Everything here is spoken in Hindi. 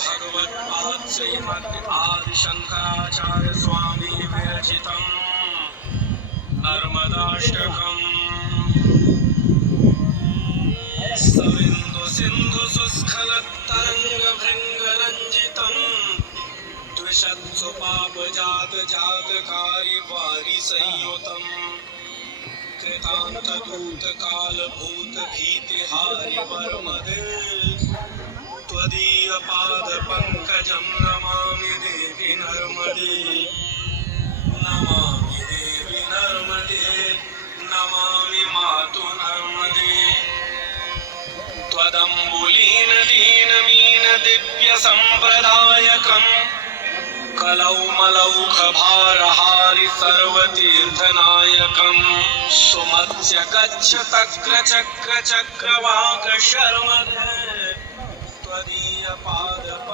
भगवत्पाद श्रीमद् आदिशङ्कराचार्य स्वामी विरचितम् नर्मदाष्टकम्। सविन्दु सिन्धु सुस्खलत्तरङ्गभृङ्गरञ्जितम्। द्विषत्सु पापजात जातकारि वारि संयुतम् कृतान्तदूत कालभूत भीतिहारि वर्मदे पादपङ्कजं नमामि देवि नर्मदे। नमामि देवि नर्मदे। नमामि मातु नर्मदे। त्वदम्बुलीन दीनमीन दिव्यसम्प्रदायकम् कलौमलौघभारहारि सर्वतीर्थनायकम्। सुमत्स्य गच्छ तक्र